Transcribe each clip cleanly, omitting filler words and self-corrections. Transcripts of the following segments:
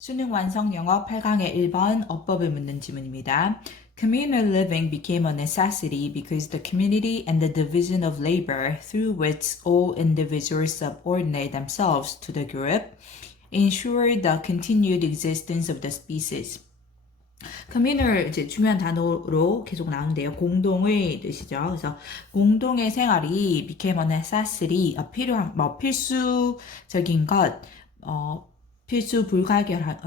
수능 완성 영어 8강의 1번 어법을 묻는 지문입니다. Communal living became a necessity because the community and the division of labor through which all individuals subordinate themselves to the group ensured the continued existence of the species. communal 이제 중요한 단어로 계속 나오는데요. 공동의 뜻이죠. 그래서 공동의 생활이 became a necessity, 필요한, 필수적인 것, 불가피한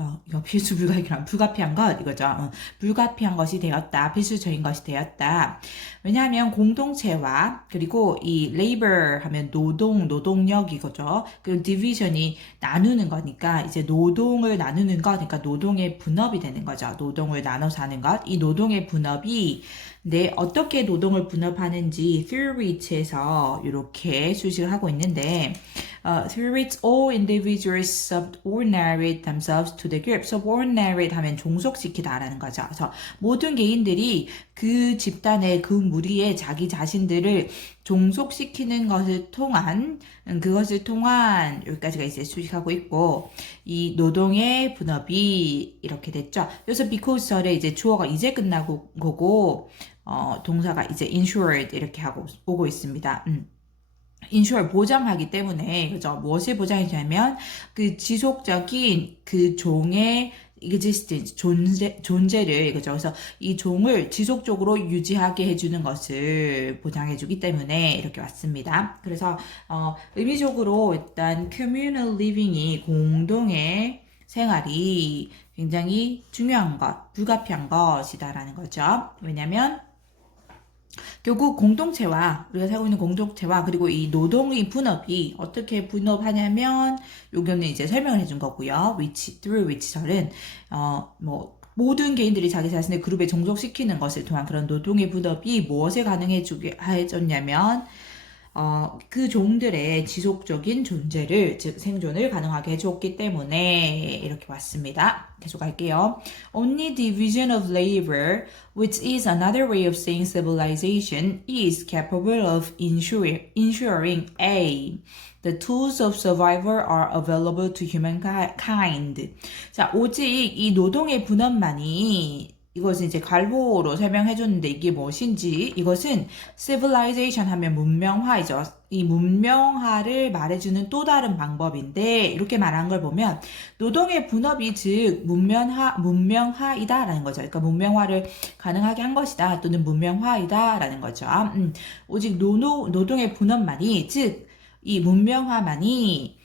것, 이거죠. 불가피한 것이 되었다. 필수적인 것이 되었다. 왜냐하면 공동체와, 그리고 이 labor 하면 노동력 이거죠. 그 division이 나누는 거니까, 이제 노동을 나누는 것, 그러니까 노동의 분업이 되는 거죠. 노동을 나눠서 하는 것. 이 노동의 분업이 어떻게 노동을 분업하는지 through which에서 이렇게 수식을 하고 있는데, through which all individuals subordinate themselves to the group. subordinate 하면 종속시키다라는 거죠. 그래서 모든 개인들이 그 집단의 그 무리에 자기 자신들을 종속시키는 그것을 통한 여기까지가 이제 수식하고 있고, 이 노동의 분업이 이렇게 됐죠. 그래서 because 절에 이제 주어가 이제 끝나고 거고, 동사가 이제 ensured 이렇게 하고 오고 있습니다. 인슈얼 보장하기 때문에, 그죠? 무엇을 보장해주냐면, 그 지속적인 그 종의 existence, 존재를, 그죠? 그래서 이 종을 지속적으로 유지하게 해주는 것을 보장해주기 때문에 이렇게 왔습니다. 그래서, 의미적으로 일단 communal living이 공동의 생활이 굉장히 중요한 것, 불가피한 것이다라는 거죠. 왜냐면, 결국 공동체와 우리가 살고 있는 공동체와 그리고 이 노동의 분업이 어떻게 분업하냐면 요거는 이제 설명을 해준 거고요. through which절은 모든 개인들이 자기 자신의 그룹에 종속시키는 것을 통한 그런 노동의 분업이 무엇에 가능해주게 해줬냐면 그 종들의 지속적인 존재를, 즉 생존을 가능하게 해줬기 때문에 이렇게 왔습니다. 계속 할게요. Only division of labor, which is another way of saying civilization, is capable of ensuring A. The tools of survival are available to humankind. 자, 오직 이 노동의 분업만이, 이것은 이제 갈보로 설명해 줬는데 이게 무엇인지, 이것은 civilization 하면 문명화이죠. 이 문명화를 말해주는 또 다른 방법인데, 이렇게 말한 걸 보면 노동의 분업이 즉 문명화이다라는 거죠. 그러니까 문명화를 가능하게 한 것이다, 또는 문명화이다라는 거죠. 오직 노동의 분업만이, 즉 이 문명화만이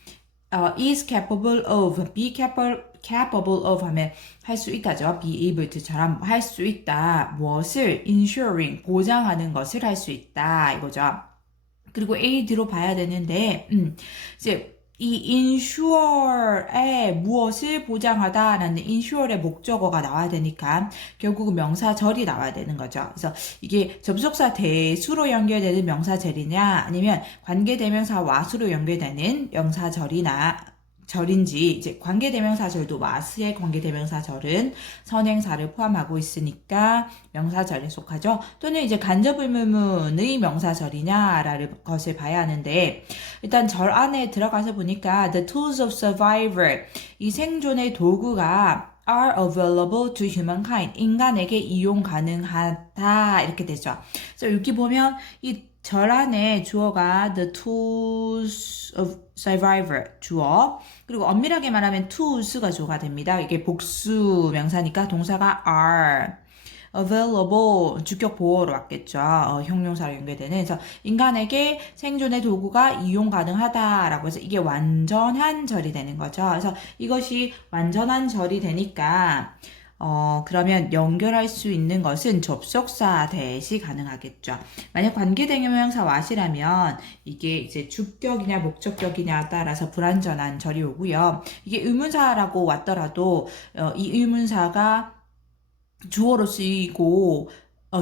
is capable of, capable of 하면 할 수 있다죠. be able to처럼 할 수 있다. 무엇을? ensuring, 보장하는 것을 할 수 있다. 이거죠. 그리고 aid로 봐야 되는데, 이제 이 ensure에 무엇을 보장하다라는 ensure의 목적어가 나와야 되니까 결국은 명사절이 나와야 되는 거죠. 그래서 이게 접속사 대수로 연결되는 명사절이냐 아니면 관계대명사와 수로 연결되는 절인지, 이제 관계대명사절도 마스의 관계대명사절은 선행사를 포함하고 있으니까 명사절에 속하죠. 또는 이제 간접의문문의 명사절이냐라는 것을 봐야 하는데, 일단 절 안에 들어가서 보니까 the tools of survival, 이 생존의 도구가 are available to humankind, 인간에게 이용 가능하다 이렇게 되죠. 그래서 여기 보면 이 절 안에 주어가 the tools of survivor, 주어. 그리고 엄밀하게 말하면 tools가 주어가 됩니다. 이게 복수 명사니까 동사가 are. available, 주격 보호로 왔겠죠. 형용사로 연결되는. 그래서 인간에게 생존의 도구가 이용 가능하다라고 해서 이게 완전한 절이 되는 거죠. 그래서 이것이 완전한 절이 되니까 그러면 연결할 수 있는 것은 접속사 대시 가능하겠죠. 만약 관계대명사 what이라면 이게 이제 주격이냐 목적격이냐 따라서 불완전한 절이 오고요. 이게 의문사라고 왔더라도 이 의문사가 주어로 쓰이고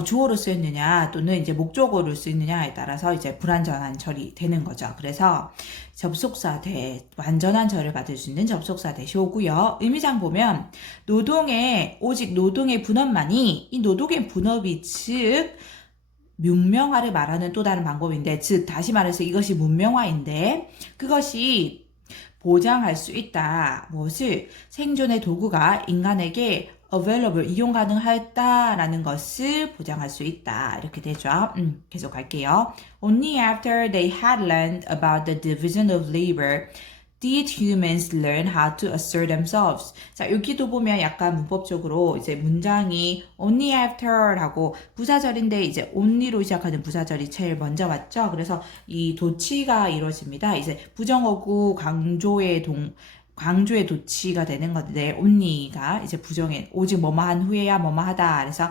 주어로 쓰였느냐 또는 이제 목적어로 쓰이느냐에 따라서 이제 불완전한 절이 되는 거죠. 그래서 접속사 대, 완전한 절을 받을 수 있는 접속사 대시 오고요. 의미상 보면 오직 노동의 분업만이, 이 노동의 분업이 즉 문명화를 말하는 또 다른 방법인데, 즉 다시 말해서 이것이 문명화인데 그것이 보장할 수 있다. 무엇을? 생존의 도구가 인간에게 available, 이용 가능하였다라는 것을 보장할 수 있다. 이렇게 되죠. 계속 갈게요. Only after they had learned about the division of labor did humans learn how to assert themselves. 자, 여기도 보면 약간 문법적으로 이제 문장이 only after라고 부사절인데 이제 only로 시작하는 부사절이 제일 먼저 왔죠. 그래서 이 도치가 이루어집니다. 이제 부정어구 강조의 도치가 되는 건데 only가 이제 부정의 오직 뭐뭐한 후에야 뭐뭐하다. 그래서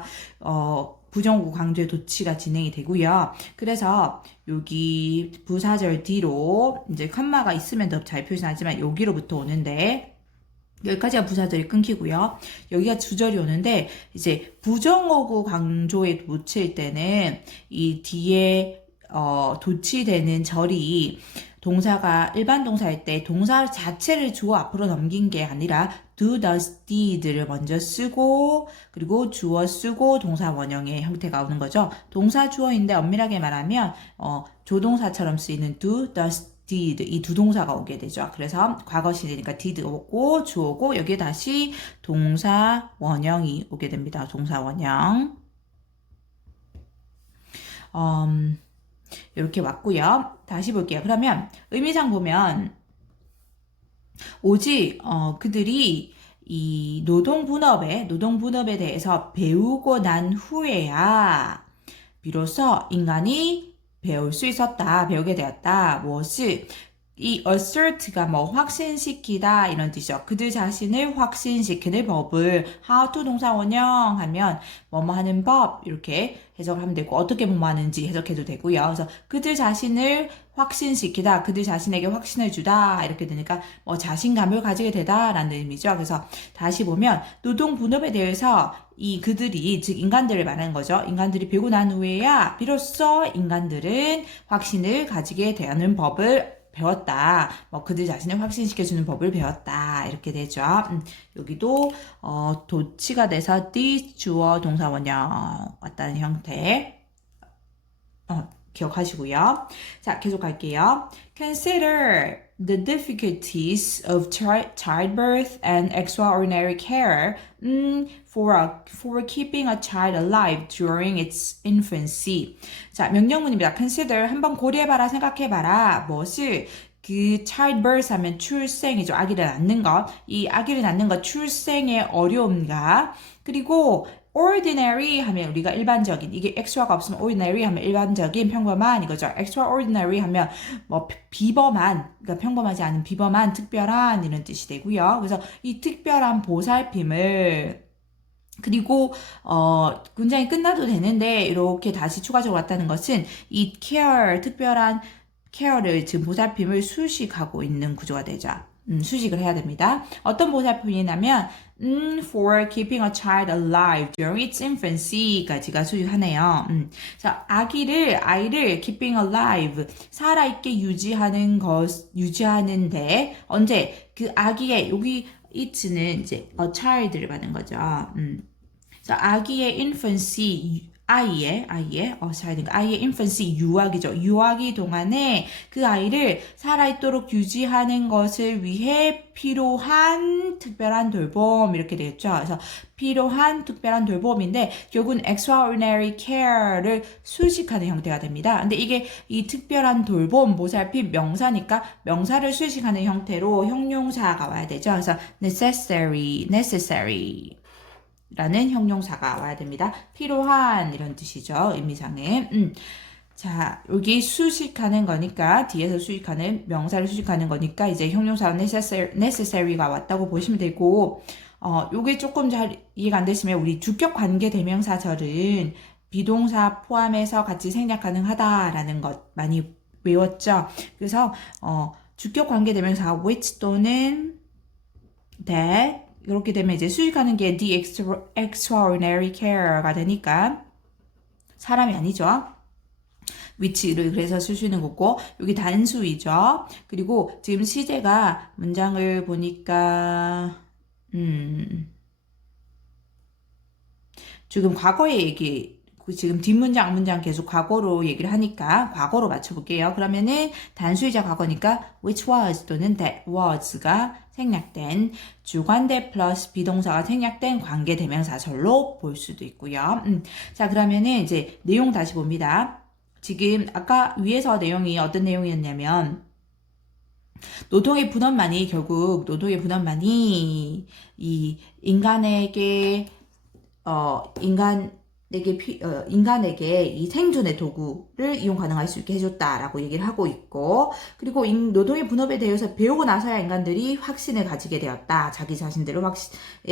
부정어구 강조의 도치가 진행이 되고요. 그래서 여기 부사절 뒤로 이제 컴마가 있으면 더 잘 표시하지만 여기로부터 오는데 여기까지가 부사절이 끊기고요. 여기가 주절이 오는데 이제 부정어구 강조의 도치일 때는 이 뒤에 도치되는 절이 동사가 일반 동사일 때 동사 자체를 주어 앞으로 넘긴 게 아니라 do, does, did를 먼저 쓰고 그리고 주어 쓰고 동사 원형의 형태가 오는 거죠. 동사 주어인데 엄밀하게 말하면 조동사처럼 쓰이는 do, does, did 이 두 동사가 오게 되죠. 그래서 과거 시제니까 did 오고 주어 오고 여기에 다시 동사 원형이 오게 됩니다. 동사 원형. 이렇게 왔고요. 다시 볼게요. 그러면 의미상 보면 오직 그들이 이 노동분업에 대해서 배우고 난 후에야 비로소 인간이 배우게 되었다. 무엇을? 이 assert가 뭐 확신시키다 이런 뜻이죠. 그들 자신을 확신시키는 법을 how to 동사 원형 하면 뭐뭐 하는 법 이렇게 해석하면 되고 어떻게 뭐뭐 하는지 해석해도 되고요. 그래서 그들 자신을 확신시키다, 그들 자신에게 확신을 주다 이렇게 되니까 뭐 자신감을 가지게 되다라는 의미죠. 그래서 다시 보면 노동 분업에 대해서 이 그들이 즉 인간들을 말하는 거죠. 인간들이 배우고 난 후에야 비로소 인간들은 확신을 가지게 되는 법을 배웠다. 뭐 그들 자신을 확신시켜주는 법을 배웠다. 이렇게 되죠. 여기도 도치가 돼서 the 주어 동사 원형 왔다는 형태 기억하시고요. 자, 계속 갈게요. Consider the difficulties of childbirth and extraordinary care for keeping a child alive during its infancy. 자, 명령문입니다. Consider, 한번 고려해봐라, 생각해봐라. 무엇을? 그 childbirth 하면 출생이죠. 아기를 낳는 것. 이 아기를 낳는 것, 출생의 어려움과 그리고 ordinary 하면 우리가 일반적인, 이게 extra가 없으면 ordinary 하면 일반적인, 평범한 이거죠. extraordinary 하면 뭐 비범한, 그러니까 평범하지 않은 비범한, 특별한 이런 뜻이 되고요. 그래서 이 특별한 보살핌을 그리고 문장이 끝나도 되는데 이렇게 다시 추가적으로 왔다는 것은 이 care, 특별한 케어를 지금 보살핌을 수식하고 있는 구조가 되죠. 수식을 해야 됩니다. 어떤 보살핌이냐면 for keeping a child alive during its infancy까지가 수식하네요. 자, 아이를 keeping alive, 살아있게 유지하는데 언제? 그 아기의 여기 it는 이제 a child를 받는 거죠. 자, 아기의 infancy, 아이의 infancy, 유아기죠. 유아기 동안에 그 아이를 살아있도록 유지하는 것을 위해 필요한 특별한 돌봄, 이렇게 되겠죠. 그래서 필요한 특별한 돌봄인데, 결국은 extraordinary care를 수식하는 형태가 됩니다. 근데 이게 이 특별한 돌봄, 보살핌, 명사니까 명사를 수식하는 형태로 형용사가 와야 되죠. 그래서 necessary 라는 형용사가 와야 됩니다. 필요한 이런 뜻이죠. 의미상은. 자, 여기 수식하는 거니까 뒤에서 수식하는 명사를 수식하는 거니까 이제 형용사 necessary가 왔다고 보시면 되고 요게 조금 잘 이해가 안 되시면 우리 주격 관계 대명사절은 비동사 포함해서 같이 생략 가능하다라는 것 많이 외웠죠. 그래서 주격 관계 대명사 which 또는 that 이렇게 되면 이제 수식하는 게 the extraordinary care가 되니까 사람이 아니죠. which를 그래서 쓰시는 거고 여기 단수이죠. 그리고 지금 시제가 문장을 보니까 지금 지금 뒷문장, 앞문장 계속 과거로 얘기를 하니까 과거로 맞춰볼게요. 그러면은 단수이자 과거니까 which was 또는 that was가 생략된 주관대 플러스 비동사가 생략된 관계대명사절로 볼 수도 있고요. 자, 그러면은 이제 내용 다시 봅니다. 지금 아까 위에서 내용이 어떤 내용이었냐면 노동의 분업만이 결국 노동의 분업만이 이 인간에게 인간에게 이 생존의 도구를 이용 가능할 수 있게 해줬다라고 얘기를 하고 있고, 그리고 노동의 분업에 대해서 배우고 나서야 인간들이 확신을 가지게 되었다. 자기 자신들에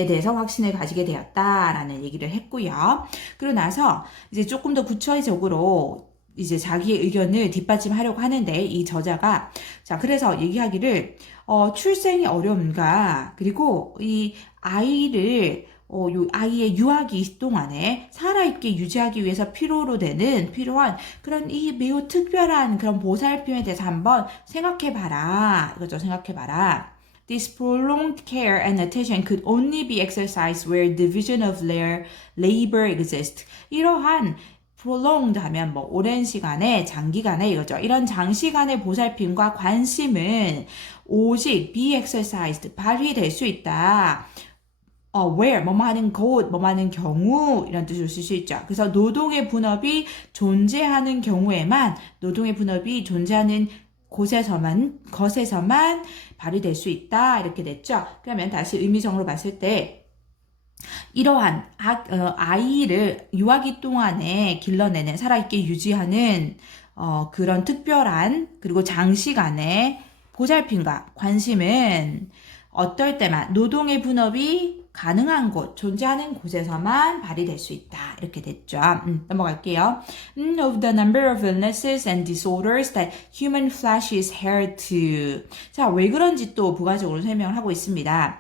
대해서 확신을 가지게 되었다라는 얘기를 했고요. 그리고 나서 이제 조금 더 구체적으로 이제 자기의 의견을 뒷받침하려고 하는데 이 저자가 자 그래서 얘기하기를 출생이 어려움과 그리고 이 아이를 요 아이의 유아기 동안에 살아있게 유지하기 위해서 필요한 그런 이 매우 특별한 그런 보살핌에 대해서 한번 생각해봐라. 이거죠. 생각해봐라. This prolonged care and attention could only be exercised where division of their labor exists. 이러한 prolonged 하면 뭐 오랜 시간에 장기간에 이거죠. 이런 장시간의 보살핌과 관심은 오직 be exercised 발휘될 수 있다. where 뭐뭐 하는 곳, 뭐뭐 하는 경우 이런 뜻으로 쓸 수 있죠. 그래서 노동의 분업이 존재하는 경우에만 노동의 분업이 존재하는 것에서만 발휘될 수 있다. 이렇게 됐죠. 그러면 다시 의미적으로 봤을 때 이러한 아이를 유아기 동안에 길러내는 살아있게 유지하는 그런 특별한 그리고 장시간의 보살핌과 관심은 어떨 때만 노동의 분업이 가능한 곳, 존재하는 곳에서만 발휘될 수 있다. 이렇게 됐죠. 넘어갈게요. Of the number of illnesses and disorders that human flesh is heir to. 자, 왜 그런지 또 부가적으로 설명을 하고 있습니다.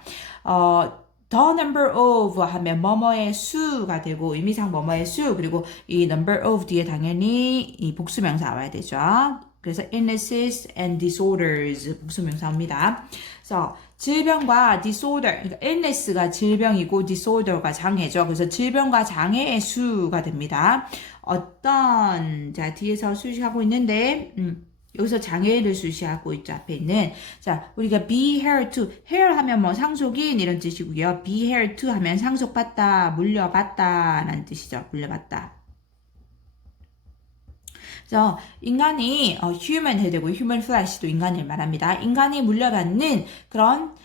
The number of 하면 뭐뭐의 수가 되고 의미상 뭐뭐의 수 그리고 이 number of 뒤에 당연히 이 복수명사 와야 되죠. 그래서 illnesses and disorders 복수명사입니다. 그래서 질병과 disorder, 그러니까 illness가 질병이고 disorder가 장애죠. 그래서 질병과 장애의 수가 됩니다. 자 뒤에서 수시하고 있는데 여기서 장애를 수시하고 있죠. 앞에 있는. 자, 우리가 be heir to. heir 하면 뭐 상속인 이런 뜻이고요. be heir to 하면 상속받다, 물려받다 라는 뜻이죠. 물려받다. 그래서 인간이 human 해야 되고 human flesh도 인간을 말합니다. 인간이 물려받는 그런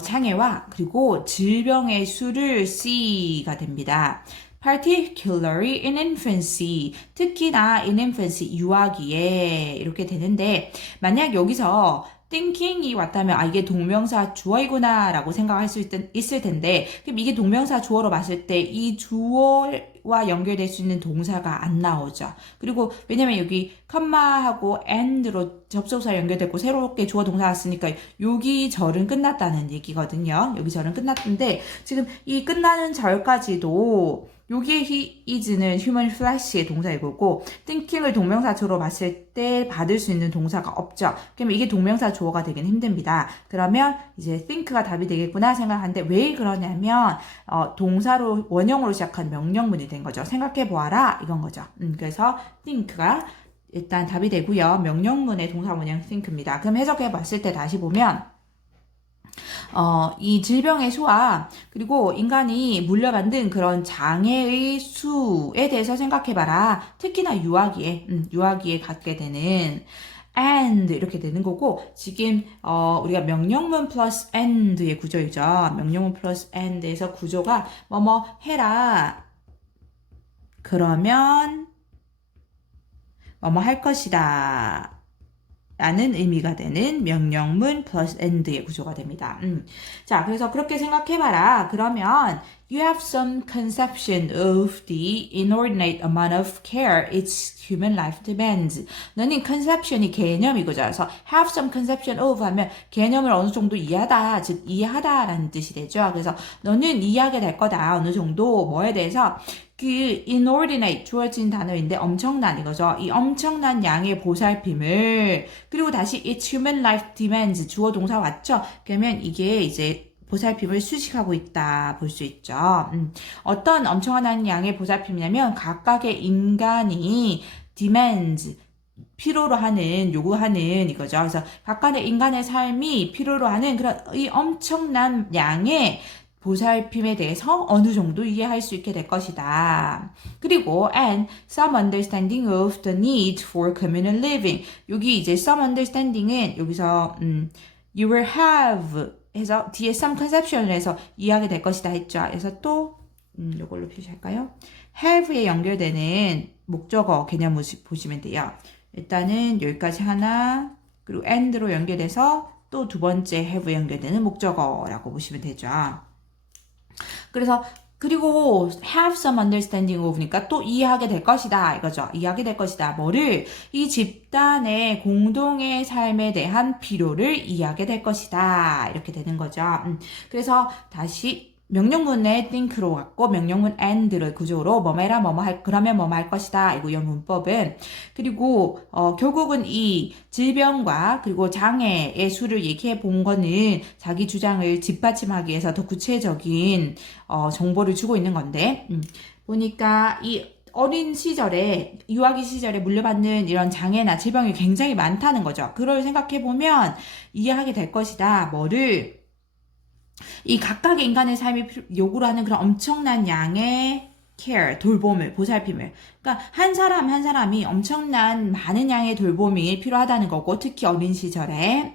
장애와 그리고 질병의 수를 C가 됩니다. particularly in infancy, 특히나 in infancy, 유아기에 이렇게 되는데 만약 여기서 thinking이 왔다면 이게 동명사 주어이구나 라고 생각할 수 있을 텐데 그럼 이게 동명사 주어로 봤을 때 이 주어와 연결될 수 있는 동사가 안 나오죠. 그리고 왜냐면 여기 컴마하고 and로 접속사 연결됐고 새롭게 주어 동사 왔으니까 여기 절은 끝났다는 얘기거든요. 여기 절은 끝났는데 지금 이 끝나는 절까지도 여기에 he is는 human flesh의 동사이고 thinking을 동명사 주어로 봤을 때 받을 수 있는 동사가 없죠. 그러면 이게 동명사 주어가 되기는 힘듭니다. 그러면 이제 think가 답이 되겠구나 생각하는데 왜 그러냐면 동사로 원형으로 시작한 명령문이 된 거죠. 생각해 보아라 이건 거죠. 그래서 think가 일단 답이 되고요. 명령문의 동사 원형 think입니다. 그럼 해석해 봤을 때 다시 보면 이 질병의 수와 그리고 인간이 물려받는 그런 장애의 수에 대해서 생각해봐라. 특히나 유아기에 갖게 되는 and 이렇게 되는 거고 지금 우리가 명령문 플러스 and의 구조이죠. 명령문 플러스 and에서 구조가 뭐뭐 해라. 그러면 뭐뭐 할 것이다. 라는 의미가 되는 명령문 플러스 and의 구조가 됩니다. 자, 그래서 그렇게 생각해봐라. 그러면 you have some conception of the inordinate amount of care its human life demands. 너는 conception이 개념이고죠. 그래서 have some conception of 하면 개념을 어느 정도 이해하다, 즉 이해하다라는 뜻이 되죠. 그래서 너는 이해하게 될 거다. 어느 정도 뭐에 대해서 그 inordinate 주어진 단어인데 엄청난 이거죠. 이 엄청난 양의 보살핌을 그리고 다시 its human life demands 주어 동사 왔죠. 그러면 이게 이제 보살핌을 수식하고 있다 볼 수 있죠. 어떤 엄청난 양의 보살핌이냐면 각각의 인간이 demands 필요로 하는 요구하는 이거죠. 그래서 각각의 인간의 삶이 필요로 하는 그런 이 엄청난 양의 보살핌에 대해서 어느 정도 이해할 수 있게 될 것이다. 그리고 and some understanding of the need for communal living. 여기 이제 some understanding은 여기서 you will have 해서 뒤에 some conception을 해서 이해하게 될 것이다 했죠. 그래서 또 이걸로 표시할까요? have에 연결되는 목적어 개념 보시면 돼요. 일단은 여기까지 하나, 그리고 and로 연결해서 또 두 번째 have에 연결되는 목적어라고 보시면 되죠. 그래서 그리고 have some understanding of니까 또 이해하게 될 것이다 이거죠. 이해하게 될 것이다. 뭐를? 이 집단의 공동의 삶에 대한 필요를 이해하게 될 것이다. 이렇게 되는 거죠. 그래서 다시 명령문에 think로 갖고 명령문 and를 구조로 뭐뭐해라 뭐뭐할 그러면 뭐뭐할 것이다. 이거 이 문법은 그리고 결국은 이 질병과 그리고 장애의 수를 얘기해 본 거는 자기 주장을 뒷받침하기 위해서 더 구체적인 정보를 주고 있는 건데 보니까 이 어린 시절에 유아기 시절에 물려받는 이런 장애나 질병이 굉장히 많다는 거죠. 그걸 생각해 보면 이해하게 될 것이다. 뭐를 이 각각의 인간의 삶이 요구를 하는 그런 엄청난 양의 care, 돌봄을, 보살핌을. 그러니까 한 사람 한 사람이 엄청난 많은 양의 돌봄이 필요하다는 거고, 특히 어린 시절에.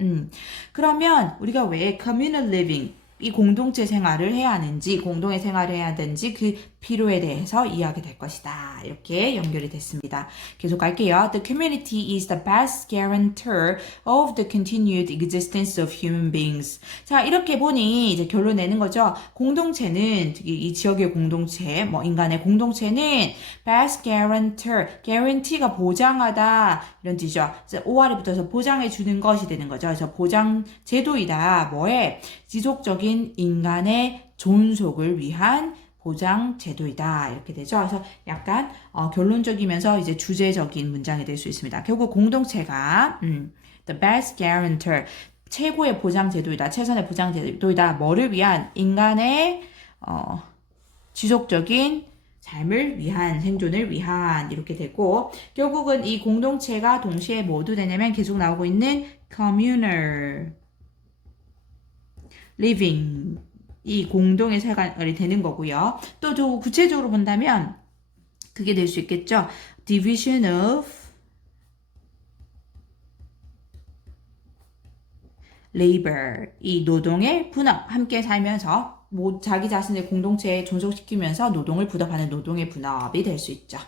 그러면 우리가 왜 communal living, 이 공동체 생활을 해야 하는지, 공동의 생활을 해야 하는지 그 필요에 대해서 이해하게 될 것이다. 이렇게 연결이 됐습니다. 계속 갈게요. The community is the best guarantor of the continued existence of human beings. 자, 이렇게 보니 이제 결론 내는 거죠. 공동체는, 특히 이 지역의 공동체, 인간의 공동체는 best guarantor, guarantee가 보장하다 이런 뜻이죠. OR이 붙어서 보장해 주는 것이 되는 거죠. 그래서 보장 제도이다. 뭐에? 지속적인 인간의 존속을 위한 보장 제도이다. 이렇게 되죠. 그래서 약간 결론적이면서 이제 주제적인 문장이 될 수 있습니다. 결국 공동체가 the best guarantor 최고의 보장 제도이다. 최선의 보장 제도이다. 뭐를 위한? 인간의 지속적인 삶을 위한, 생존을 위한 이렇게 되고 결국은 이 공동체가 동시에 뭐도 되냐면 계속 나오고 있는 communal living 이 공동의 생활이 되는 거고요. 또 더 구체적으로 본다면 그게 될 수 있겠죠. division of labor 이 노동의 분업 함께 살면서 자기 자신의 공동체에 존속시키면서 노동을 부답하는 노동의 분업이 될 수 있죠.